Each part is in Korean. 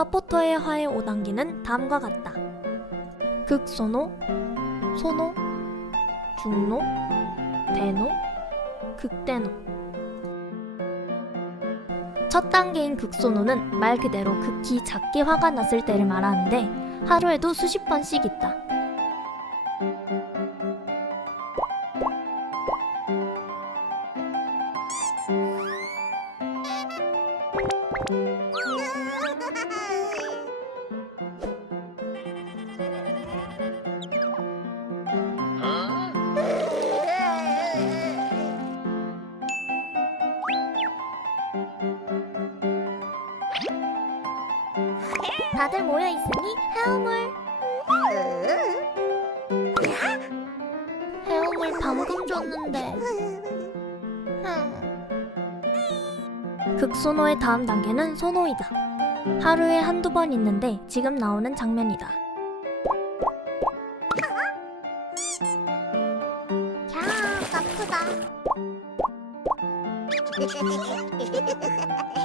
서포터의 화해 5단계는 다음과 같다. 극소노, 소노, 중노, 대노, 극대노. 첫 단계인 극소노는 말 그대로 극히 작게 화가 났을 때를 말하는데 하루에도 수십 번씩 있다. 다들 모여 있으니 해엄을. 해엄을 방금 줬는데. 극소노의 다음 단계는 소노이다. 하루에 한두 번 있는데 지금 나오는 장면이다. 야, 아프다.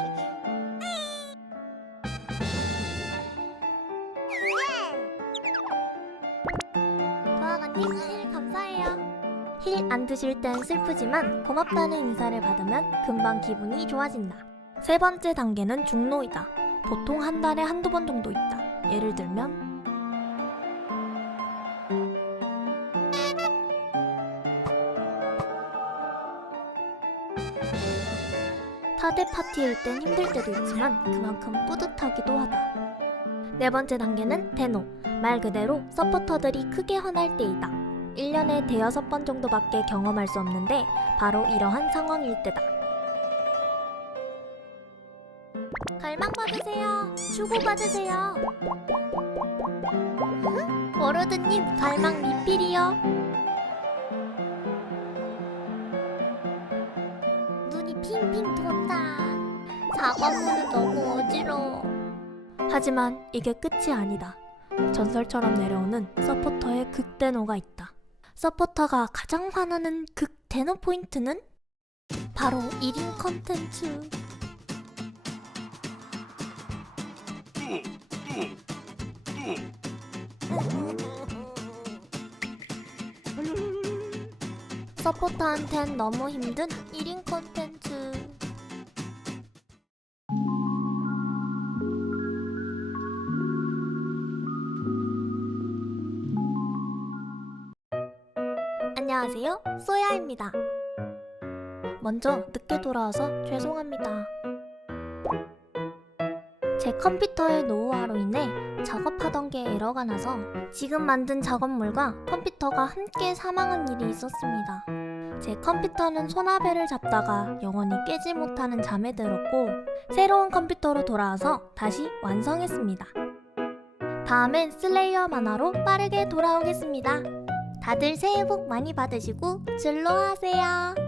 도화가님 힐 감사해요 힐 안 드실 땐 슬프지만 고맙다는 인사를 받으면 금방 기분이 좋아진다 세 번째 단계는 중노이다 보통 한 달에 한두 번 정도 있다 예를 들면 타대 파티일 땐 힘들 때도 있지만 그만큼 뿌듯하기도 하다. 네 번째 단계는 대노. 말 그대로 서포터들이 크게 화날 때이다. 1년에 대여섯 번 정도밖에 경험할 수 없는데 바로 이러한 상황일 때다. 갈망 받으세요. 주고 받으세요. 워로드님 갈망 리필이요. 눈이 핑핑 돈다. 작업물은 너무 어지러워. 하지만 이게 끝이 아니다. 전설처럼 내려오는 서포터의 극대노가 있다. 서포터가 가장 화나는 극대노 포인트는 바로 1인 컨텐츠. 서포터한텐 너무 힘든 1인 컨텐츠. 안녕하세요. 소야입니다. 먼저 늦게 돌아와서 죄송합니다. 제 컴퓨터의 노후화로 인해 작업하던 게 에러가 나서 지금 만든 작업물과 컴퓨터가 함께 사망한 일이 있었습니다. 제 컴퓨터는 소나벨을 잡다가 영원히 깨지 못하는 잠에 들었고 새로운 컴퓨터로 돌아와서 다시 완성했습니다. 다음엔 슬레이어 만화로 빠르게 돌아오겠습니다. 다들 새해 복 많이 받으시고 즐로하세요.